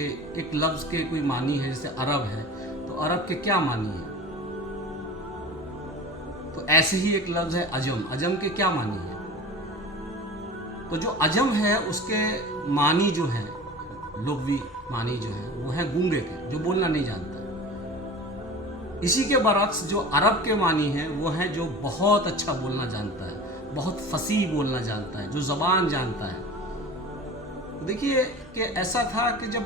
कि एक लफ्ज़ के कोई मानी है, जैसे अरब है तो अरब के क्या मानी है, तो ऐसे ही एक लफ्ज़ है अजम, अजम के क्या मानी है। तो जो अजम है उसके मानी जो है, लुग़वी मानी जो है, वो है गूंगे के, जो बोलना नहीं जानता। इसी के बरक्स जो अरब के मानी हैं वो हैं जो बहुत अच्छा बोलना जानता है, बहुत फसीह बोलना जानता है, जो ज़बान जानता है। देखिए कि ऐसा था कि जब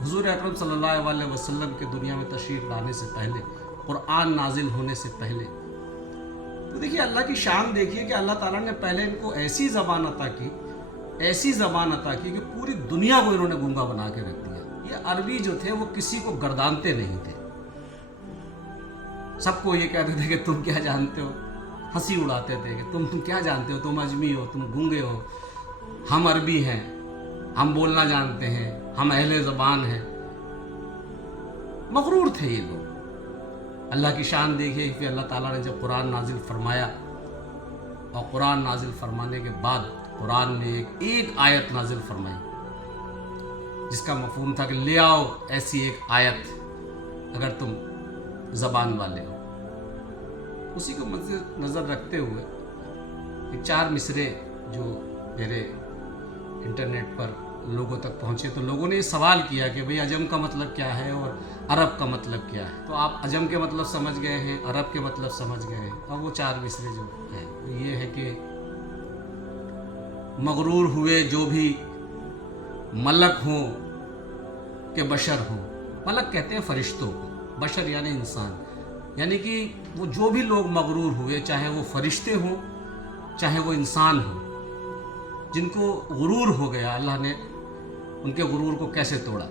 हुज़ूर अकरम सल्लल्लाहु अलैहि वसल्लम के दुनिया में तशरीफ़ लाने से पहले, कुरान नाजिल होने से पहले, तो देखिए अल्लाह की शान देखिए कि अल्लाह ताला ने पहले इनको ऐसी ज़बान अता की, ऐसी ज़बान अता की कि पूरी दुनिया को इन्होंने गूंगा बना के रख दिया। ये अरबी जो थे वो किसी को गर्दानते नहीं थे, सबको ये कहते थे कि तुम क्या जानते हो, हंसी उड़ाते थे कि तुम क्या जानते हो, तुम अजमी हो, तुम गूंगे हो, हम अरबी हैं, हम बोलना जानते हैं, हम अहले ज़बान हैं। मगरूर थे ये लोग। अल्लाह की शान देखिए, फिर अल्लाह ताला ने जब कुरान नाजिल फरमाया, और कुरान नाजिल फरमाने के बाद कुरान में एक आयत नाजिल फरमाई जिसका मफहूम था कि ले आओ ऐसी एक आयत अगर तुम ज़बान वाले हो। उसी को नज़र रखते हुए एक 4 मिसरे जो मेरे इंटरनेट पर लोगों तक पहुँचे, तो लोगों ने ये सवाल किया कि भाई अजम का मतलब क्या है और अरब का मतलब क्या है। तो आप अजम के मतलब समझ गए हैं, अरब के मतलब समझ गए हैं। अब वो 4 मिसरे जो हैं वो ये है कि मगरूर हुए जो भी मलक हों के बशर हों। मलक कहते हैं फरिश्तों को, बशर यानी इंसान, यानी कि वो जो भी लोग मगरूर हुए, चाहे वो फरिश्ते हों चाहे वो इंसान हो, जिनको गुरूर हो गया, अल्लाह ने उनके गुरूर को कैसे तोड़ा।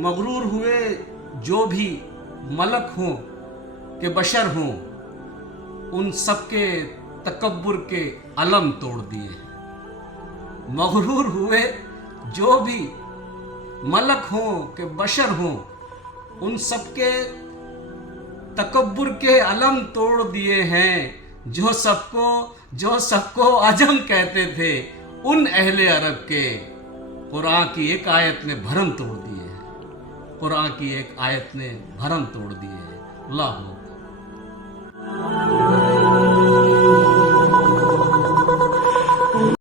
मगरूर हुए जो भी मलक हों के बशर हों, उन सब के तकब्बुर के अलम तोड़ दिए। मगरूर हुए जो भी मलक हों के बशर हों, उन सब के तकब्बुर के अलम तोड़ दिए हैं। जो सबको अजम कहते थे, उन अहले अरब के कुरान की एक आयत ने भरम तोड़ दिए हैं। कुरान की एक आयत ने भरम तोड़ दिए हैं। अल्लाह हू अकबर।